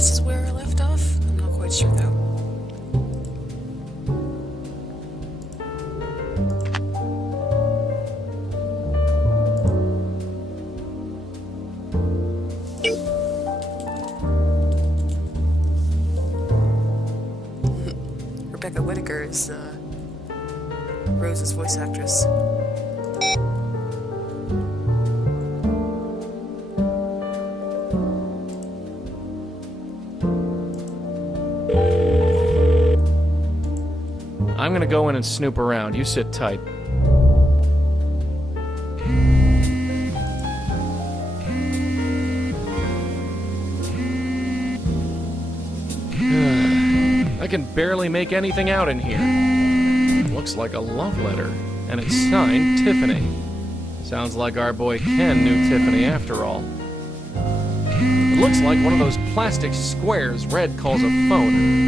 This is where I left off? I'm not quite sure though. Rebecca Whittaker is Rosa's voice actress. I'm gonna go in and snoop around. You sit tight. I can barely make anything out in here. Looks like a love letter, and it's signed Tiffany. Sounds like our boy Ken knew Tiffany after all. It looks like one of those plastic squares Red calls a phone.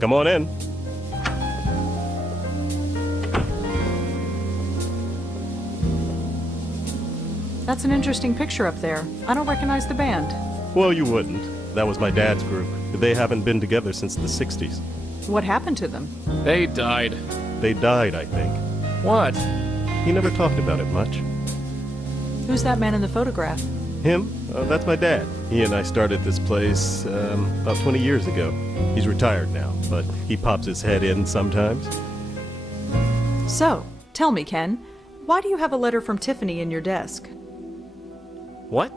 Come on in. That's an interesting picture up there. I don't recognize the band. Well, you wouldn't. That was my dad's group. They haven't been together since the 60s. What happened to them? They died. They died, I think. What? He never talked about it much. Who's that man in the photograph? Him? That's my dad. He and I started this place about 20 years ago. He's retired now, but he pops his head in sometimes. So, tell me, Ken, why do you have a letter from Tiffany in your desk? What?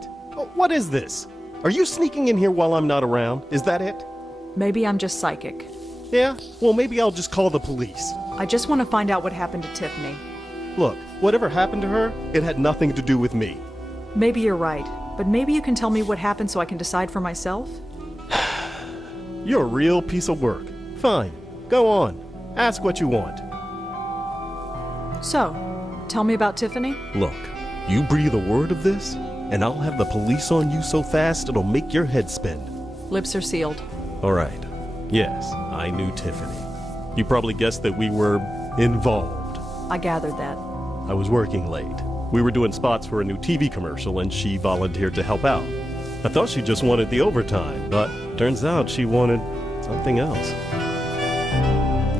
What is this? Are you sneaking in here while I'm not around? Is that it? Maybe I'm just psychic. Yeah? Well, maybe I'll just call the police. I just want to find out what happened to Tiffany. Look, whatever happened to her, it had nothing to do with me. Maybe you're right, but maybe you can tell me what happened so I can decide for myself? You're a real piece of work. Fine. Go on. Ask what you want. So, tell me about Tiffany? Look, you breathe a word of this, and I'll have the police on you so fast it'll make your head spin. Lips are sealed. All right. Yes, I knew Tiffany. You probably guessed that we were involved. I gathered that. I was working late. We were doing spots for a new TV commercial, and she volunteered to help out. I thought she just wanted the overtime, but turns out she wanted something else.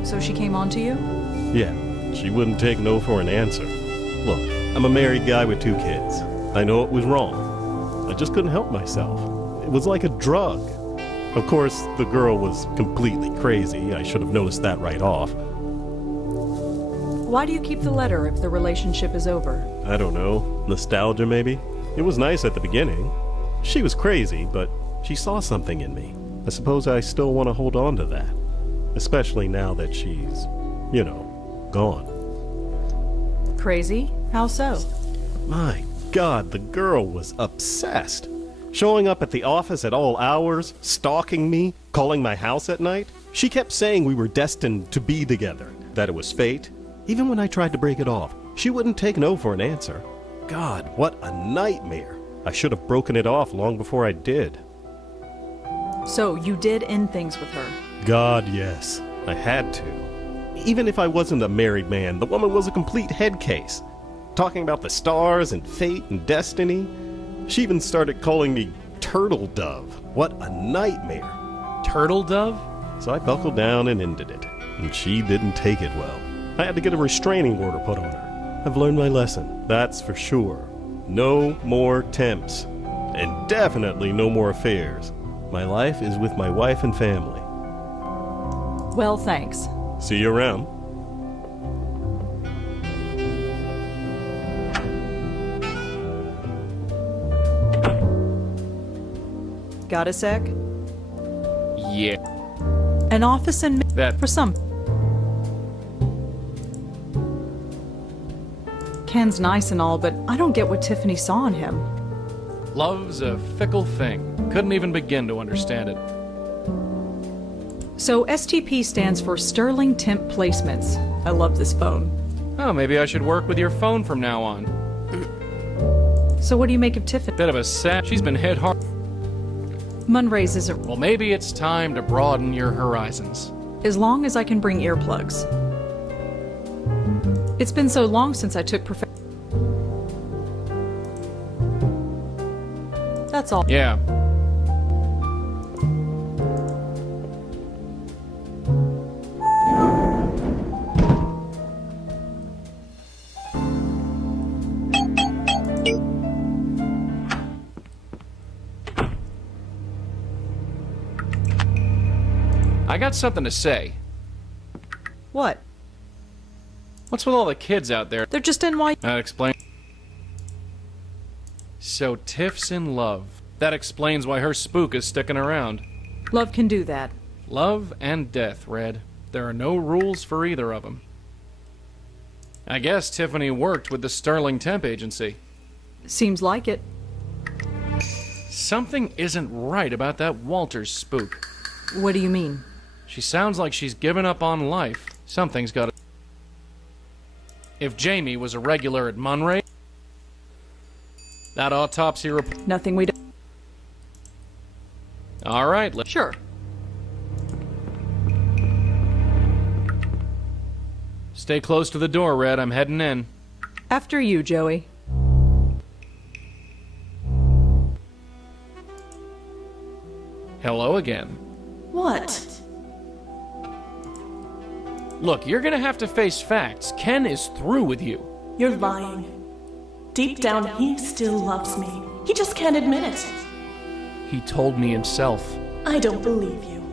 So she came on to you? Yeah, she wouldn't take no for an answer. Look, I'm a married guy with 2 kids. I know it was wrong. I just couldn't help myself. It was like a drug. Of course, the girl was completely crazy. I should have noticed that right off. Why do you keep the letter if the relationship is over? I don't know. Nostalgia, maybe? It was nice at the beginning. She was crazy, but she saw something in me. I suppose I still want to hold on to that. Especially now that she's, gone. Crazy? How so? My God, the girl was obsessed. Showing up at the office at all hours, stalking me, calling my house at night. She kept saying we were destined to be together, that it was fate. Even when I tried to break it off, she wouldn't take no for an answer. God, what a nightmare. I should have broken it off long before I did. So you did end things with her? God, yes. I had to. Even if I wasn't a married man, the woman was a complete head case. Talking about the stars and fate and destiny. She even started calling me Turtle Dove. What a nightmare. Turtle Dove? So I buckled down and ended it. And she didn't take it well. I had to get a restraining order put on her. I've learned my lesson, that's for sure. No more temps. And definitely no more affairs. My life is with my wife and family. Well, thanks. See you around. Got a sec? Yeah. An office in That- for some. Ken's nice and all, but I don't get what Tiffany saw in him. Love's a fickle thing. Couldn't even begin to understand it. So STP stands for Sterling Temp Placements. I love this phone. Oh, maybe I should work with your phone from now on. So what do you make of Tiffany? Bit of a sad. She's been hit hard. Munrays isn't... Well, maybe it's time to broaden your horizons. As long as I can bring earplugs. It's been so long since I took That's all. Yeah. I got something to say. What? What's with all the kids out there? They're just NY. That explains. So Tiff's in love. That explains why her spook is sticking around. Love can do that. Love and death, Red. There are no rules for either of them. I guess Tiffany worked with the Sterling Temp Agency. Seems like it. Something isn't right about that Walters spook. What do you mean? She sounds like she's given up on life. Something's got to... If Jamie was a regular at Munray, that autopsy report... Nothing we don't... All right, Sure. Stay close to the door, Red. I'm heading in. After you, Joey. Hello again. What? Look, you're gonna have to face facts. Ken is through with you. You're lying. Deep down, he still loves me. He just can't admit it. He told me himself. I don't believe you.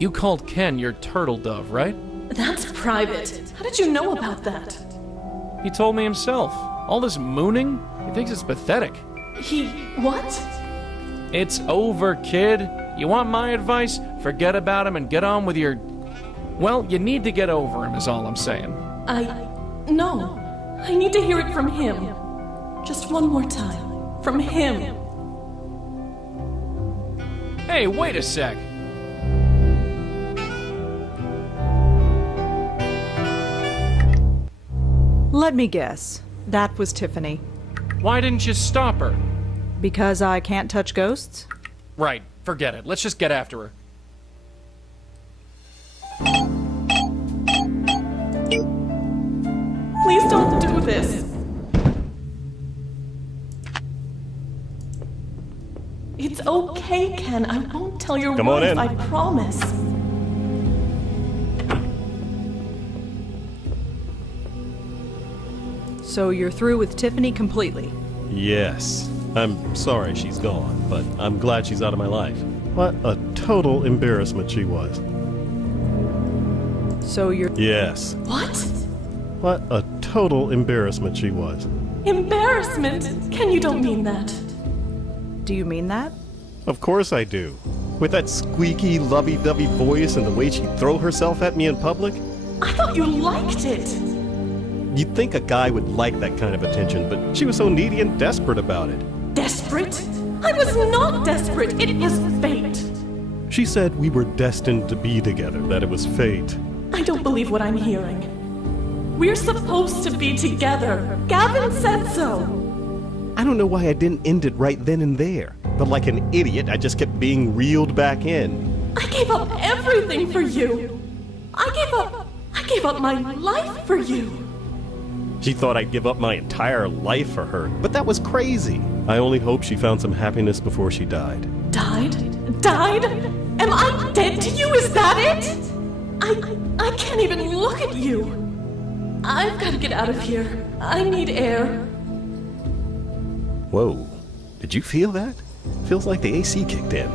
You called Ken your turtle dove, right? That's private. How did you know about that? He told me himself. All this mooning? He thinks it's pathetic. What? It's over, kid. You want my advice? Forget about him and get on with your... Well, you need to get over him is all I'm saying. No. I need to hear it from him. Just one more time. From him. Hey, wait a sec. Let me guess. That was Tiffany. Why didn't you stop her? Because I can't touch ghosts? Right, forget it. Let's just get after her. Please don't do this. It's okay, Ken. I won't tell your Come on wife, in. I promise. So you're through with Tiffany completely? Yes. I'm sorry she's gone, but I'm glad she's out of my life. What a total embarrassment she was. So you're... Yes. What? What a total embarrassment she was. Embarrassment? Ken, you don't mean that. Do you mean that? Of course I do. With that squeaky, lovey-dovey voice and the way she'd throw herself at me in public. I thought you liked it. You'd think a guy would like that kind of attention, but she was so needy and desperate about it. Desperate? I was not desperate. It was fate. She said we were destined to be together, that it was fate. I don't believe what I'm hearing. We're supposed to be together. Gavin said so. I don't know why I didn't end it right then and there, but like an idiot, I just kept being reeled back in. I gave up everything for you. I gave up my life for you. She thought I'd give up my entire life for her, but that was crazy. I only hope she found some happiness before she died. Died? Died? Am I dead to you? Is that it? I can't even look at you. I've got to get out of here. I need air. Whoa, did you feel that? Feels like the AC kicked in.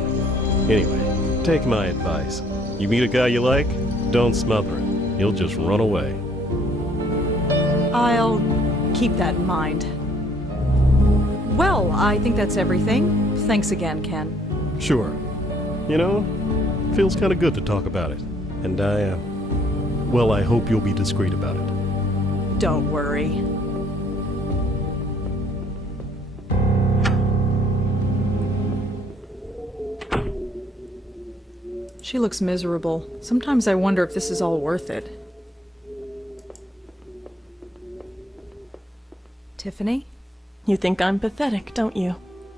Anyway, take my advice. You meet a guy you like, don't smother him. He'll just run away. I'll keep that in mind. Well, I think that's everything. Thanks again, Ken. Sure. You know, feels kind of good to talk about it. And well, I hope you'll be discreet about it. Don't worry. She looks miserable. Sometimes I wonder if this is all worth it. Tiffany? You think I'm pathetic, don't you?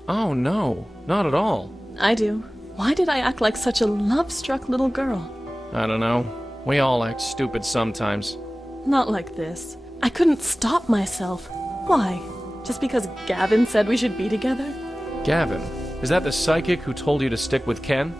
Oh no, not at all. I do. Why did I act like such a love-struck little girl? I don't know. We all act stupid sometimes. Not like this. I couldn't stop myself. Why? Just because Gavin said we should be together? Gavin, is that the psychic who told you to stick with Ken?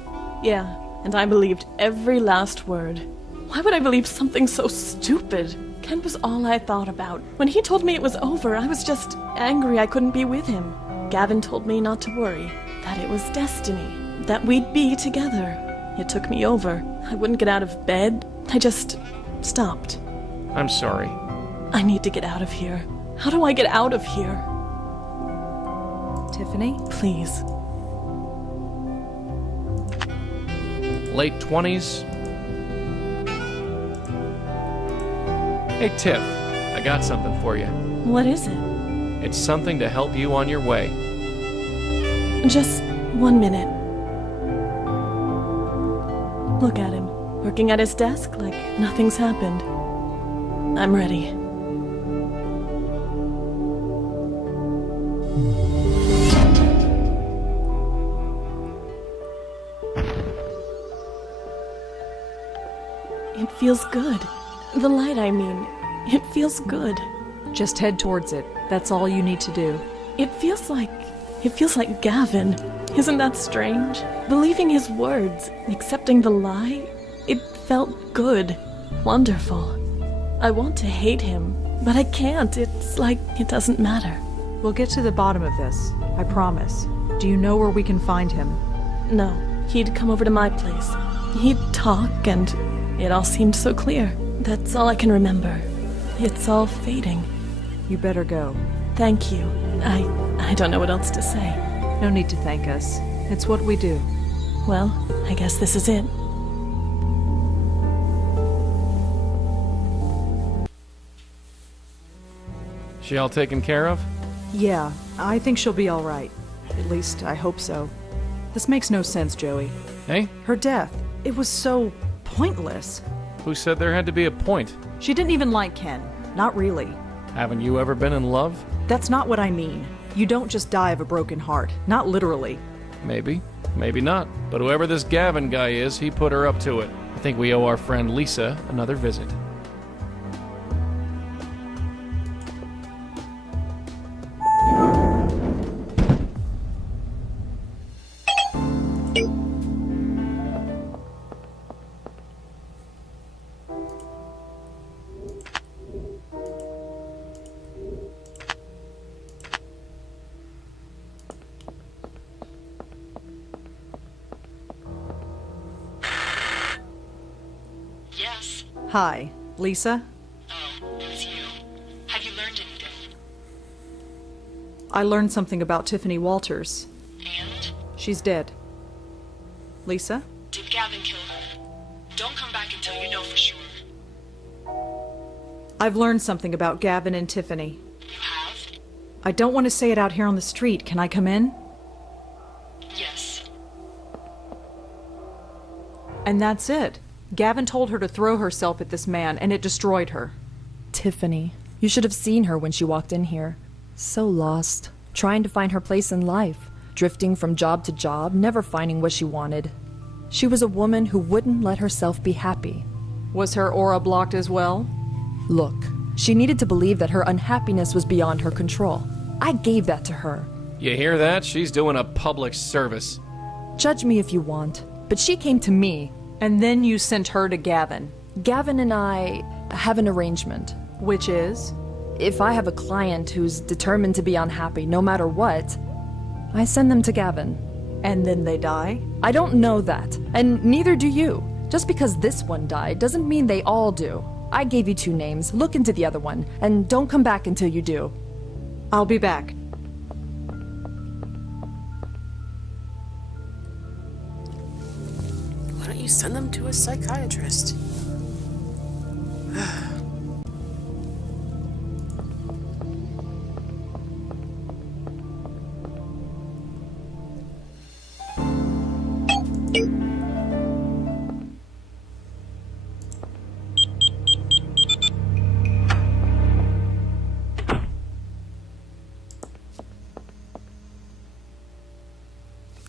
Yeah, and I believed every last word. Why would I believe something so stupid? Ken was all I thought about. When he told me it was over, I was just angry I couldn't be with him. Gavin told me not to worry, that it was destiny, that we'd be together. It took me over. I wouldn't get out of bed. I just stopped. I'm sorry. I need to get out of here. How do I get out of here? Tiffany? Please. Late 20s? Hey, Tiff, I got something for you. What is it? It's something to help you on your way. Just 1 minute. Look at him, working at his desk like nothing's happened. I'm ready. It feels good. The light, I mean. It feels good. Just head towards it. That's all you need to do. It feels like Gavin. Isn't that strange? Believing his words, accepting the lie, it felt good. Wonderful. I want to hate him, but I can't. It's like it doesn't matter. We'll get to the bottom of this. I promise. Do you know where we can find him? No, he'd come over to my place. He'd talk, and it all seemed so clear. That's all I can remember. It's all fading. You better go. Thank you. I don't know what else to say. No need to thank us. It's what we do. Well, I guess this is it. She all taken care of? Yeah, I think she'll be all right. At least, I hope so. This makes no sense, Joey. Hey, Her death, it was so pointless. who said there had to be a point? She didn't even like Ken. Not really. Haven't you ever been in love? That's not what I mean. You don't just die of a broken heart. Not literally. Maybe, maybe not. But whoever this Gavin guy is, he put her up to it. I think we owe our friend Lisa another visit. Yes. Hi, Lisa? Oh, it was you. Have you learned anything? I learned something about Tiffany Walters. And? She's dead. Lisa? Did Gavin kill her? Don't come back until you know for sure. I've learned something about Gavin and Tiffany. You have? I don't want to say it out here on the street. Can I come in? Yes. And that's it. Gavin told her to throw herself at this man, and it destroyed her. Tiffany. You should have seen her when she walked in here. So lost, trying to find her place in life, drifting from job to job, never finding what she wanted. She was a woman who wouldn't let herself be happy. Was her aura blocked as well? Look, she needed to believe that her unhappiness was beyond her control. I gave that to her. You hear that? She's doing a public service. Judge me if you want, but she came to me. And then you sent her to Gavin. Gavin and I have an arrangement. Which is? If I have a client who's determined to be unhappy no matter what, I send them to Gavin. And then they die? I don't know that, and neither do you. Just because this one died doesn't mean they all do. I gave you 2 names. Look into the other one, and don't come back until you do. I'll be back. Why don't you send them to a psychiatrist?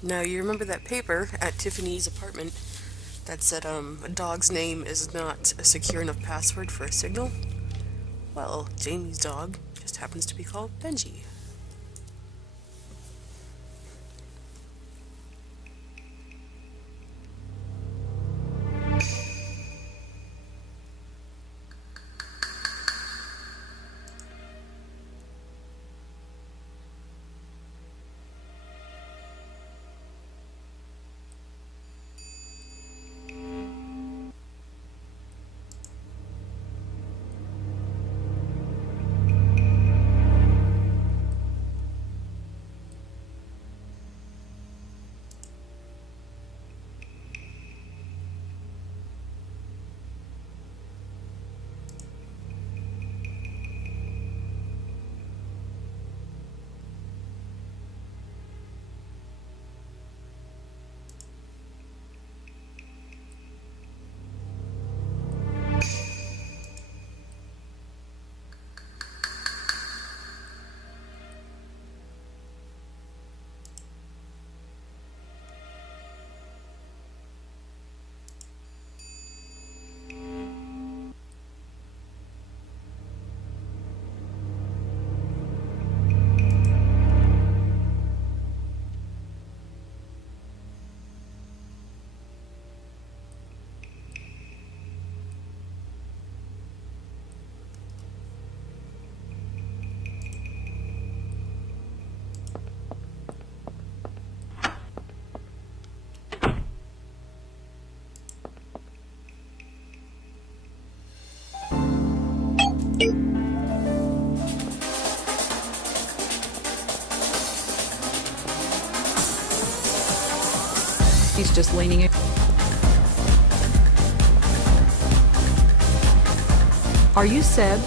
Now, you remember that paper at Tiffany's apartment that said, a dog's name is not a secure enough password for a signal? Well, Jamie's dog just happens to be called Benji. He's just leaning in. Are you Seb?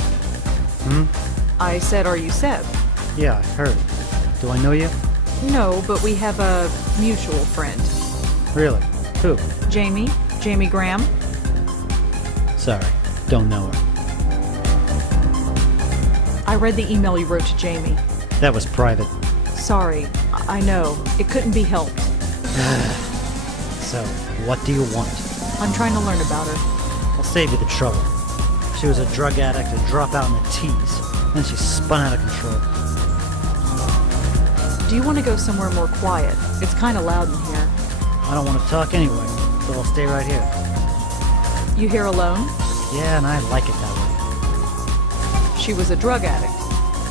I said, are you Seb? Yeah, I heard. Do I know you? No, but we have a mutual friend. Really? Who? Jamie? Jamie Graham? Sorry, don't know her. I read the email you wrote to Jamie. That was private. Sorry, I know. It couldn't be helped. So, what do you want? I'm trying to learn about her. I'll save you the trouble. She was a drug addict, a dropout in the teens. Then she spun out of control. Do you want to go somewhere more quiet? It's kind of loud in here. I don't want to talk anyway, so I'll stay right here. You here alone? Yeah, and I like it that way. She was a drug addict.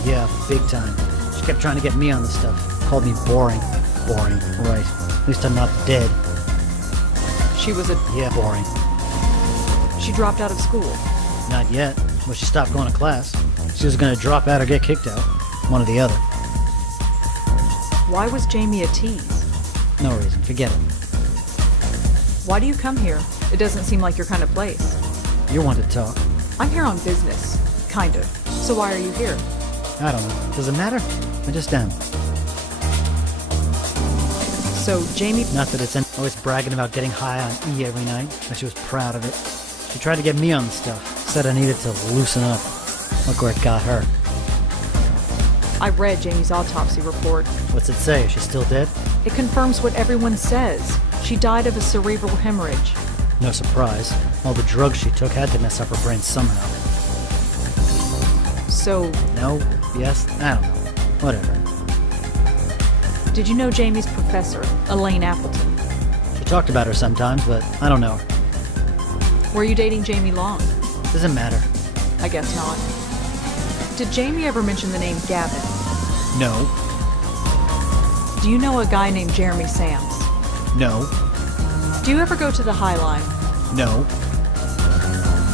Yeah, big time. She kept trying to get me on the stuff. Called me boring. Boring, right. At least I'm not dead. She was a... Yeah, boring. She dropped out of school. Not yet, but she stopped going to class. She was gonna drop out or get kicked out. One or the other. Why was Jamie a tease? No reason, forget it. Why do you come here? It doesn't seem like your kind of place. You want to talk. I'm here on business. Kind of. So why are you here? I don't know. Does it matter? I just am. So, Jamie... Not that it's always bragging about getting high on E every night, like she was proud of it. She tried to get me on the stuff. Said I needed to loosen up. Look where it got her. I read Jamie's autopsy report. What's it say? Is she still dead? It confirms what everyone says. She died of a cerebral hemorrhage. No surprise. All the drugs she took had to mess up her brain somehow. So, No? Yes? I don't know. Whatever. did you know Jamie's professor, Elaine Appleton? She talked about her sometimes, but I don't know her. Were you dating Jamie long? Doesn't matter. I guess not. Did Jamie ever mention the name Gavin? No. Do you know a guy named Jeremy Sams? No. Do you ever go to the High Line? No.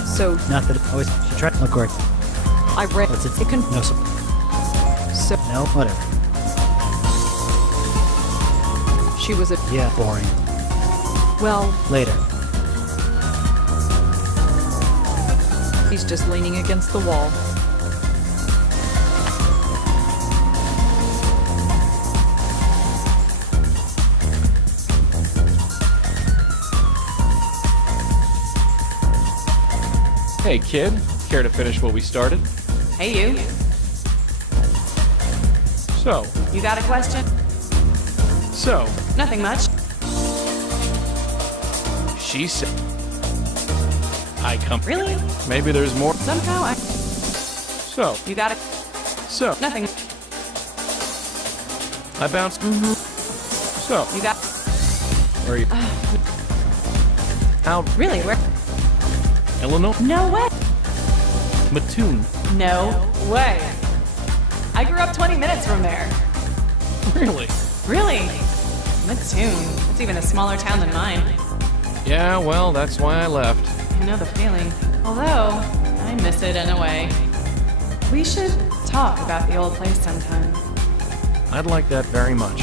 So, Not that it always... She tried... Look where it... I read... What's it... It can... No, So, no, whatever. she was a... Yeah, boring. Well, Later. he's just leaning against the wall. Hey, kid. Care to finish what we started? Hey, you. So, You got a question? So, Nothing much. she said, I come. Really? Maybe there's more. Somehow I... So, You got it. so, Nothing. I bounced. So, You got... where are you? Out, Really? Where? Illinois? No way. Mattoon. No way. I grew up 20 minutes from there. Really? Really? Mattoon. It's even a smaller town than mine. Yeah, well, that's why I left. I know the feeling. Although, I miss it in a way. We should talk about the old place sometime. I'd like that very much.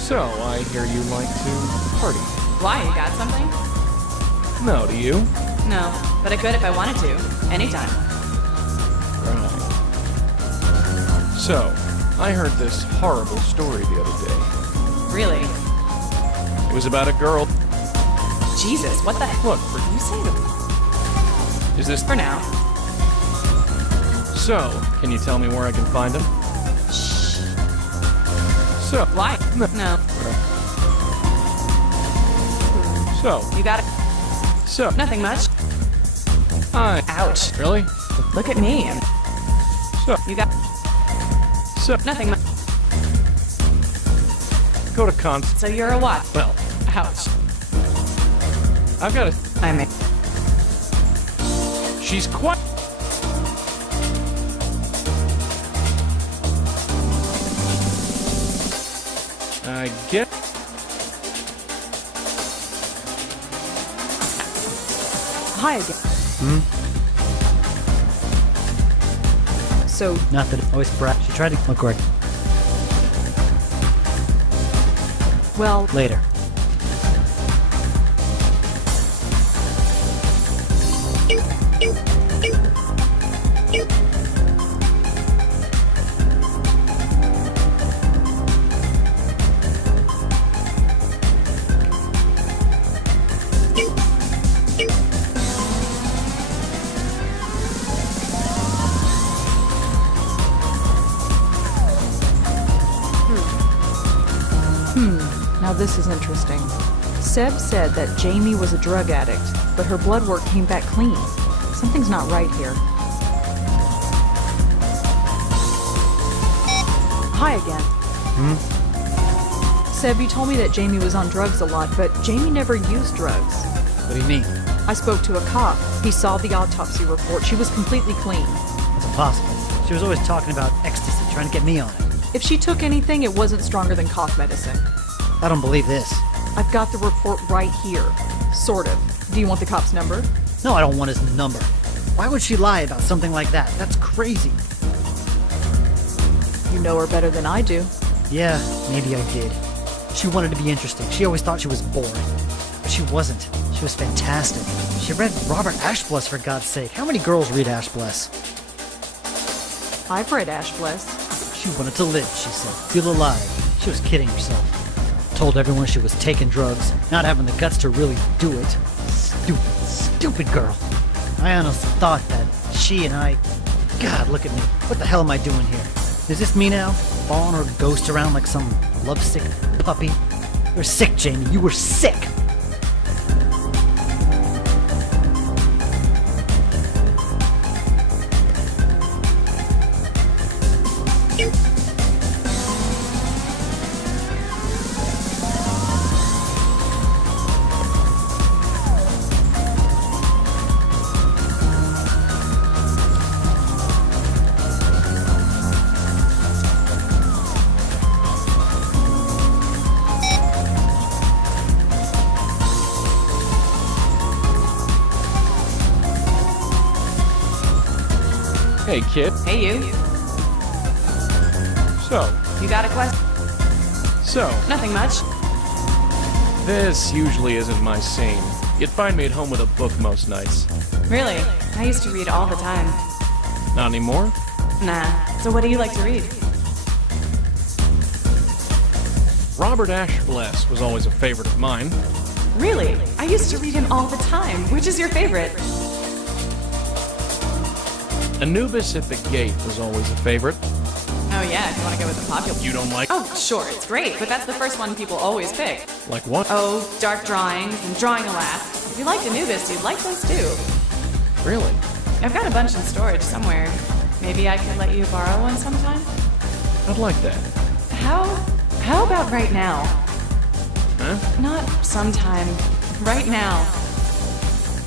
So, I hear you like to party. Why? You got something? No, do you? No, but I could if I wanted to. Anytime. Right. So, I heard this horrible story the other day. Really? It was about a girl. Jesus, what the heck? Look, You say that is this for now. So, can you tell me where I can find him? So, Why? No. so, You got it. so, Nothing much. Ouch. Really? Look at me. So, You got so, nothing much. go to Const. So you're a what? Well, Ouch. I've got a. I mean, She's quite. I get. hi again. So, Not that it always brat. She tried to look right. well, Later. now this is interesting. Seb said that Jamie was a drug addict, but her blood work came back clean. Something's not right here. Hi again. Seb, you told me that Jamie was on drugs a lot, but Jamie never used drugs. What do you mean? I spoke to a cop. He saw the autopsy report. She was completely clean. That's impossible. She was always talking about ecstasy, trying to get me on it. If she took anything, it wasn't stronger than cough medicine. I don't believe this. I've got the report right here. Sort of. Do you want the cop's number? No, I don't want his number. Why would she lie about something like that? That's crazy. You know her better than I do. Yeah, maybe I did. She wanted to be interesting. She always thought she was boring. But she wasn't. She was fantastic. She read Robert Ashbless, for God's sake. How many girls read Ashbless? I've read Ashbless. She wanted to live, she said. Feel alive. She was kidding herself. Told everyone she was taking drugs, not having the guts to really do it. Stupid girl. I honestly thought that she and I... God, look at me. What the hell am I doing here? Is this me now? Following her ghost around like some lovesick puppy? You're sick, Jamie. You were sick. Hey, kid. Hey, you. So, You got a question? so, Nothing much. this usually isn't my scene. You'd find me at home with a book most nights. Really? I used to read all the time. Not anymore? Nah. So what do you like to read? Robert Ashbless was always a favorite of mine. Really? I used to read him all the time. Which is your favorite? Anubis at the Gate was always a favorite. Oh yeah, if you want to go with the popular. You don't like... Oh, sure, it's great, but that's the first one people always pick. Like what? Oh, dark drawings and drawing a laugh. If you liked Anubis, you'd like those too. Really? I've got a bunch in storage somewhere. Maybe I could let you borrow one sometime? I'd like that. How about right now? Huh? Not sometime. Right now.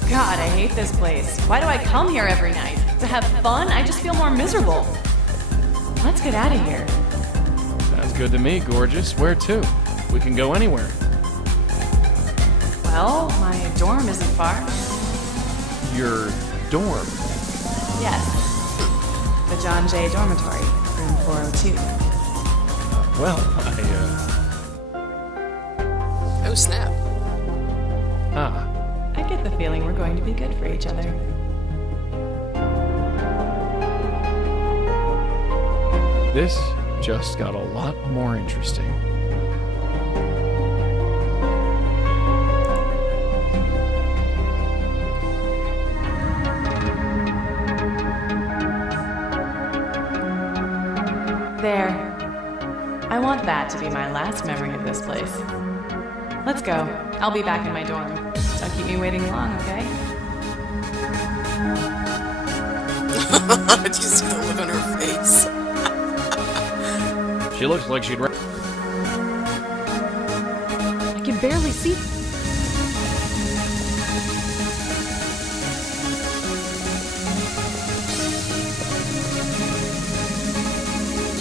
God, I hate this place. Why do I come here every night? To have fun? I just feel more miserable. Let's get out of here. Sounds good to me, gorgeous. Where to? We can go anywhere. Well, my dorm isn't far. Your dorm? Yes. The John Jay Dormitory, room 402. Well, Oh, snap. I get the feeling we're going to be good for each other. This just got a lot more interesting. There. I want that to be my last memory of this place. Let's go. I'll be back in my dorm. Don't keep me waiting long, okay? Do you see the look on her face? She looks like she'd... I can barely see.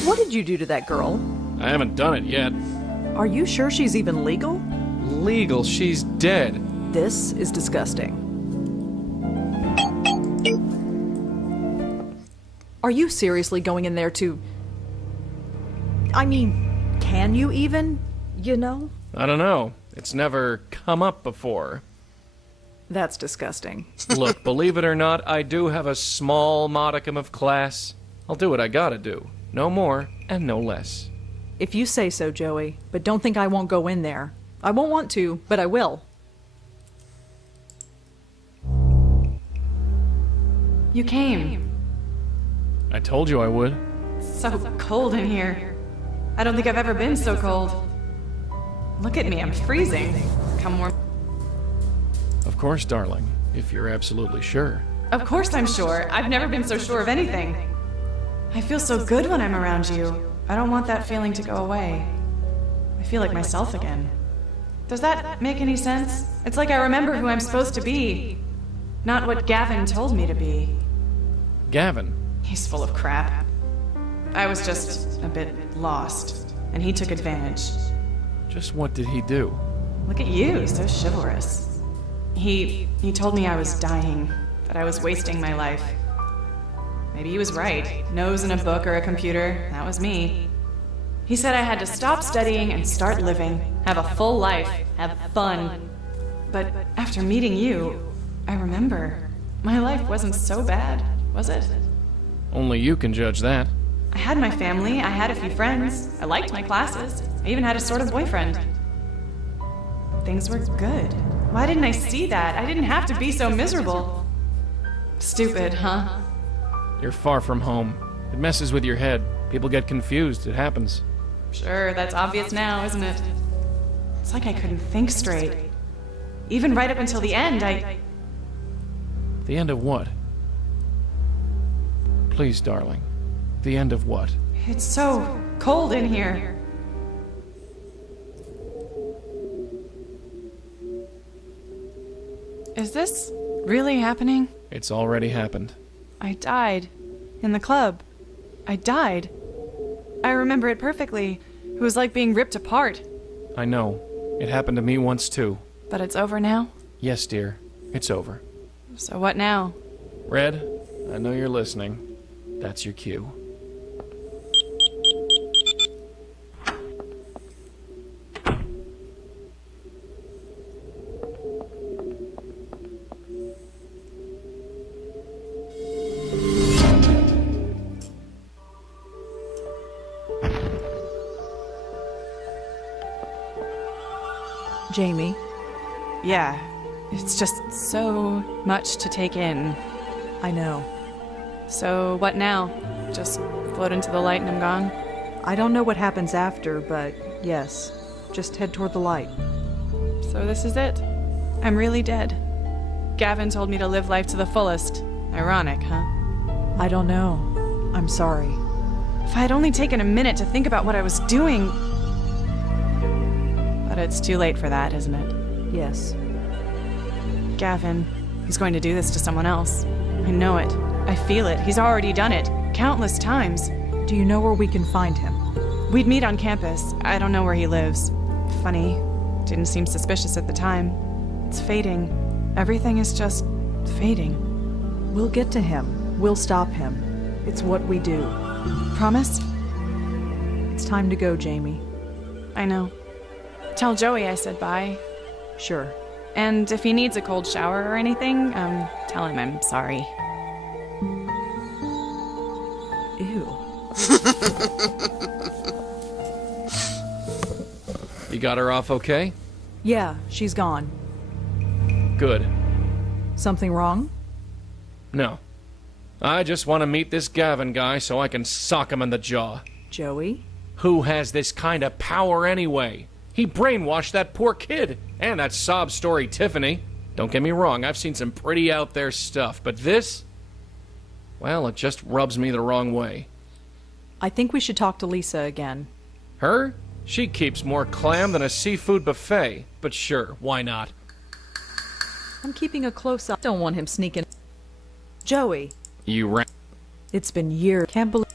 What did you do to that girl? I haven't done it yet. Are you sure she's even legal? Legal, she's dead. This is disgusting. Are you seriously going in there to... I mean, can you even, you know? I don't know. It's never come up before. That's disgusting. Look, believe it or not, I do have a small modicum of class. I'll do what I gotta do. No more and no less. If you say so, Joey, but don't think I won't go in there. I won't want to, but I will. You came. I told you I would. It's so cold in here. I don't think I've ever been so cold. Look at me, I'm freezing. Come warm. Of course, darling, if you're absolutely sure. Of course I'm sure. I've never been so sure of anything. I feel so good when I'm around you. I don't want that feeling to go away. I feel like myself again. Does that make any sense? It's like I remember who I'm supposed to be, not what Gavin told me to be. Gavin? He's full of crap. I was just a bit lost, and he took advantage. Just what did he do? Look at you, so chivalrous. He told me I was dying, that I was wasting my life. Maybe he was right. Nose in a book or a computer, that was me. He said I had to stop studying and start living, have a full life, have fun. But after meeting you, I remember, my life wasn't so bad, was it? Only you can judge that. I had my family, I had a few friends, I liked my classes, I even had a sort of boyfriend. Things were good. Why didn't I see that? I didn't have to be so miserable. Stupid, huh? You're far from home. It messes with your head. People get confused. It happens. Sure, that's obvious now, isn't it? It's like I couldn't think straight. Even right up until the end, The end of what? Please, darling. The end of what? It's so cold in here. Is this really happening? It's already happened. I died. In the club. I died. I remember it perfectly. It was like being ripped apart. I know. It happened to me once too. But it's over now? Yes, dear. It's over. So what now? Red, I know you're listening. That's your cue. Jamie. Yeah. It's just so much to take in. I know. So what now? Just Float into the light and I'm gone? I don't know what happens after, but yes. Just head toward the light. So this is it. I'm really dead. Gavin told me to live life to the fullest. Ironic, huh? I don't know. I'm sorry. If I had only taken a minute to think about what I was doing... But it's too late for that, isn't it? Yes. Gavin, he's going to do this to someone else. I know it. I feel it. He's already done it. Countless times. Do you know where we can find him? We'd meet on campus. I don't know where he lives. Funny. Didn't seem suspicious at the time. It's fading. Everything is just fading. We'll get to him. We'll stop him. It's what we do. Promise? It's time to go, Jamie. I know. Tell Joey I said bye. Sure. And if he needs a cold shower or anything, tell him I'm sorry. Ew. You got her off okay? Yeah, she's gone. Good. Something wrong? No. I just want to meet this Gavin guy so I can sock him in the jaw. Joey? Who has this kind of power anyway? He brainwashed that poor kid, and that sob story Tiffany. Don't get me wrong, I've seen some pretty out there stuff, but this? Well, it just rubs me the wrong way. I think we should talk to Lisa again. Her? She keeps more clam than a seafood buffet, but sure, why not? I'm keeping a close eye. Don't want him sneaking. Joey, You ran. it's been years. Can't believe.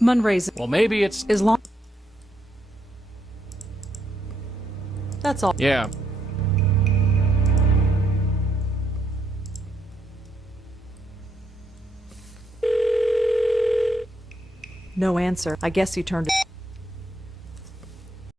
Munraise Well, maybe it's. is long. That's all. Yeah. No answer. I guess he turned it.